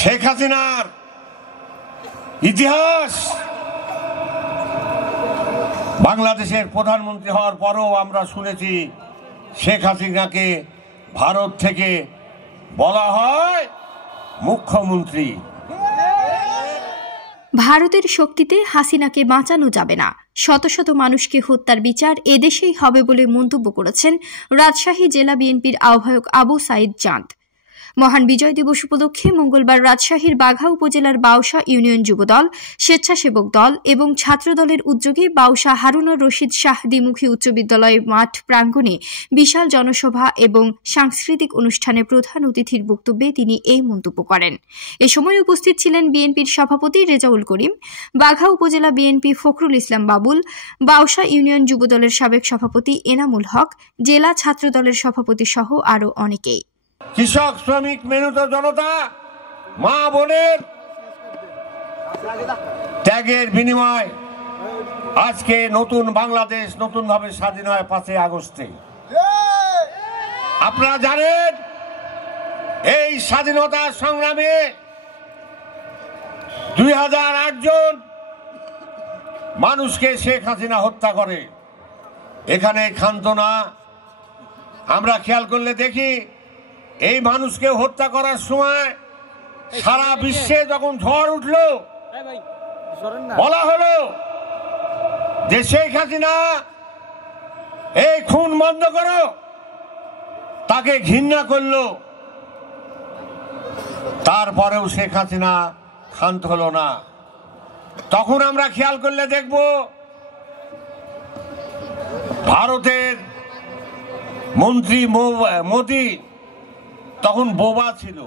শেখ হাসিনার ইতিহাস, বাংলাদেশের প্রধানমন্ত্রী হওয়ার পরও আমরা শুনেছি শেখ হাসিনাকে ভারত থেকে বলা হয় মুখ্যমন্ত্রী। ভারতের শক্তিতে হাসিনাকে বাঁচানো যাবে না, শত শত মানুষকে হত্যার বিচার এদেশেই হবে বলে মন্তব্য করেছেন রাজশাহী জেলা বিএনপির আহ্বায়ক আবু সাইদ চাঁদ। মহান বিজয় দিবস উপলক্ষে মঙ্গলবার রাজশাহীর বাঘা উপজেলার বাউসা ইউনিয়ন যুবদল, স্বেচ্ছাসেবক দল এবং ছাত্রদলের উদ্যোগে বাউসা হারুনুর রশিদ শাহ দ্বিমুখী উচ্চ বিদ্যালয় মাঠ প্রাঙ্গণে বিশাল জনসভা এবং সাংস্কৃতিক অনুষ্ঠানে প্রধান অতিথির বক্তব্যে তিনি এই মন্তব্য করেন। এ সময় উপস্থিত ছিলেন বিএনপির সভাপতি রেজাউল করিম, বাঘা উপজেলা বিএনপি ফখরুল ইসলাম বাবুল, বাউসা ইউনিয়ন যুবদলের সাবেক সভাপতি এনামুল হক, জেলা ছাত্রদলের সভাপতি সহ আরও অনেকেই। কৃষক, শ্রমিক, মেহনত জনতা, মা বোনের ত্যাগের বিনিময় আজকে নতুন বাংলাদেশ নতুনভাবে স্বাধীন হয় 5 আগস্টে। আপনারা জানেন এই স্বাধীনতা সংগ্রামে 2008 জন মানুষকে শেখ হাসিনা হত্যা করে। এখানে ক্ষান্ত না, আমরা খেয়াল করলে দেখি এই মানুষকে হত্যা করার সময় সারা বিশ্বে যখন ঝড় উঠল, বলা হলো যে শেখ হাসিনা এই খুন বন্ধ করো, তাকে ঘৃণা করলো। তারপরেও শেখ হাসিনা ক্ষান্ত হলো না। তখন আমরা খেয়াল করলে দেখব ভারতের মন্ত্রী মোদি তখন বোবা ছিল।